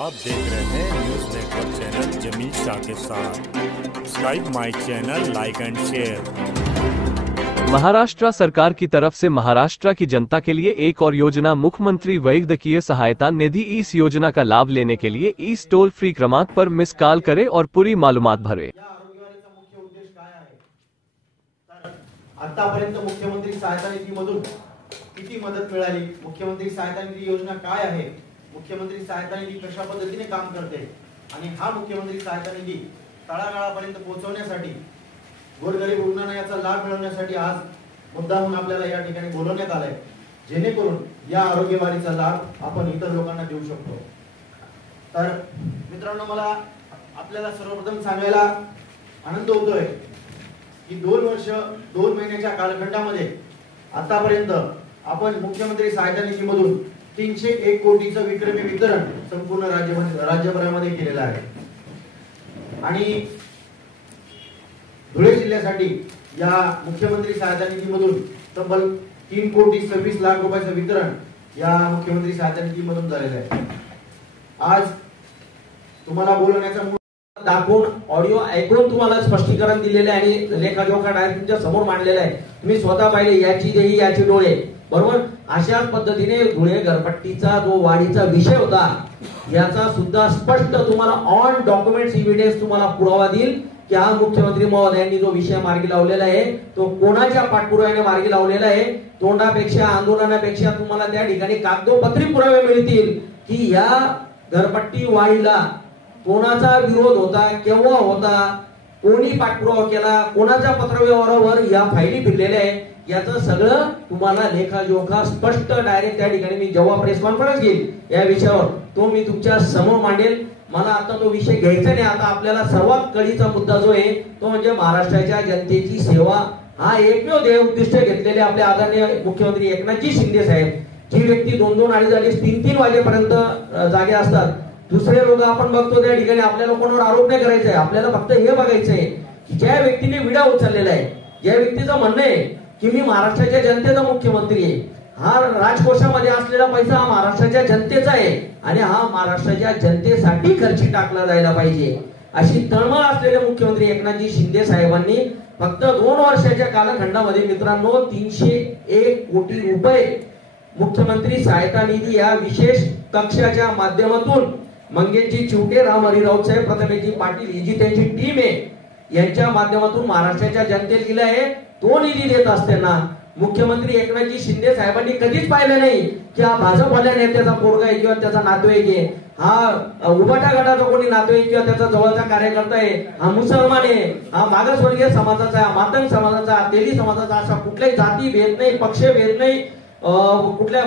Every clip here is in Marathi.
आप देख रहे हैं news network channel Jameel Shah के साथ। Subscribe my channel, like and share. Maharashtra सरकार की तरफ से महाराष्ट्र की जनता के लिए एक और योजना मुख्यमंत्री वैद्यकीय सहायता निधि। इस योजना का लाभ लेने के लिए इस टोल फ्री क्रमांक पर मिस कॉल करें और पूरी मालूमात भरें। आतापर्यंत मुख्यमंत्री सहायता निधीमधून किती मदत मिळाली, मुख्यमंत्री सहायता निधी योजना काय आहे, मुख्यमंत्री सहायता निधी कशा पद्धतीने काम करते आणि हा मुख्यमंत्री सहायता निधी तळागाळापर्यंत पोहोचवण्यासाठी गोरगरीब रुग्णांना याचा लाभ मिळवण्यासाठी आज मुद्दामून आपल्याला या ठिकाणी बोलवण्यात आलंय, जेणेकरून या आरोग्यवाढीचा लाभ आपण इतर लोकांना देऊ शकतो। तर मित्रांनो, मला आपल्याला सर्वप्रथम सांगायला आनंद होतोय की 2 वर्ष 2 महिन्याच्या कालखंडामध्ये आतापर्यंत आपण मुख्यमंत्री सहायता निधीमधून 301 कोटीचं विक्रमी वितरण संपूर्ण राज्यभरामध्ये केलेलं आहे आणि धुळे जिल्ह्यासाठी या मुख्यमंत्री सहायता निधीमधून तब्बल 3,26 लाख रुपयाचं वितरण या मुख्यमंत्री सहायता निधीमधून झालेलं आहे। आज तुम्हाला बोलवण्याचा दाखवून ऑडिओ ऐकून तुम्हाला स्पष्टीकरण दिलेले आणि लेखाजोखा डायरेक्ट तुमच्या समोर मांडलेला आहे, तुम्ही स्वतः पाहिले, याची देही याची डोळे, बरोबर। अशाच पद्धतीने धुळे घरपट्टीचा जो वाढीचा विषय होता याचा सुद्धा स्पष्ट तुम्हाला ऑन डॉक्युमेंट्स एव्हिडन्स तुम्हाला पुरावा देईल की हा मुख्यमंत्री महोदयांनी जो विषय मार्गी लावलेला आहे तो कोणाच्या पाठपुराव्याने मार्गी लावलेला आहे। तोंडापेक्षा आंदोलनापेक्षा तुम्हाला त्या ठिकाणी कागदोपत्री पुरावे मिळतील की या घरपट्टी वाढीला कोणाचा विरोध होता, केव्हा होता, कोणी पाठपुरावा केला, कोणाच्या पत्रव्यवहारावर या फायली फिरलेल्या आहे, याचं सगळं तुम्हाला लेखाजोखा स्पष्ट डायरेक्ट त्या ठिकाणी मी जेव्हा प्रेस कॉन्फरन्स घेईल या विषयावर तो मी तुमच्या समोर मांडेल। मला आता तो विषय घ्यायचा नाही। आता आपल्याला सर्वात कळीचा मुद्दा जो आहे तो म्हणजे महाराष्ट्राच्या जनतेची सेवा हा एकमेव ध्येय उद्दिष्ट घेतलेले आपले आदरणीय मुख्यमंत्री एकनाथजी शिंदे साहेब, जी व्यक्ती 2-2, 2:30, 3-3 वाजेपर्यंत जागे असतात। दुसरे लोक आपण बघतो त्या ठिकाणी आपल्याला कोणावर आरोप नाही करायचा आहे, आपल्याला फक्त हे बघायचं आहे की ज्या व्यक्तीने विडा उचललेला आहे, ज्या व्यक्तीचं म्हणणं आहे की मी महाराष्ट्राच्या जनतेचा मुख्यमंत्री आहे, हा राजकोषामध्ये असलेला पैसा हा महाराष्ट्राच्या जनतेचा आहे आणि हा महाराष्ट्राच्या जनतेसाठी खर्ची टाकला जायला पाहिजे, अशी तळमळ असलेले मुख्यमंत्री एकनाथजी शिंदे साहेबांनी फक्त 2 वर्षाच्या कालखंडामध्ये मित्रांनो 301 कोटी रुपये मुख्यमंत्री सहायता निधी या विशेष कक्षाच्या माध्यमातून मंगेशजी चिवटे, राम हरिराव साहेब, प्रथमेशजी पाटील ही जी त्यांची टीम आहे यांच्या माध्यमातून महाराष्ट्राच्या जनतेला दिला आहे। तो निधी देत असताना मुख्यमंत्री एकनाथजी शिंदे साहेबांनी कधीच पाहिलं नाही की हा भाजपवाल्या नेत्याचा पोरगा आहे किंवा त्याचा नातेवाईक आहे, हा उबाटा गटाचा कोणी नातेवाईक किंवा त्याचा जवळचा कार्यकर्ता आहे, हा मुसलमान आहे, हा मागासवर्गीय समाजाचा आहे, मातंग समाजाचा, तेली समाजाचा, अशा कुठल्याही जाती भेद नाही, पक्ष भेद नाही, कुठल्या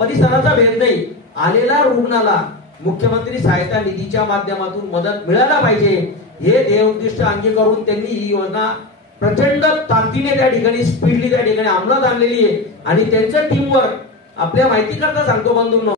परिसराचा भेद नाही, आलेला रुग्णाला मुख्यमंत्री सहायता निधीच्या माध्यमातून मदत मिळायला पाहिजे हे ध्येय उद्दिष्ट अंगीकारून त्यांनी ही योजना प्रचंड ताकदीने त्या ठिकाणी स्पीडली त्या ठिकाणी अंमलात आणलेली आहे आणि त्यांच्या टीमवर आपल्या माहिती करता सांगतो बंधूंनो,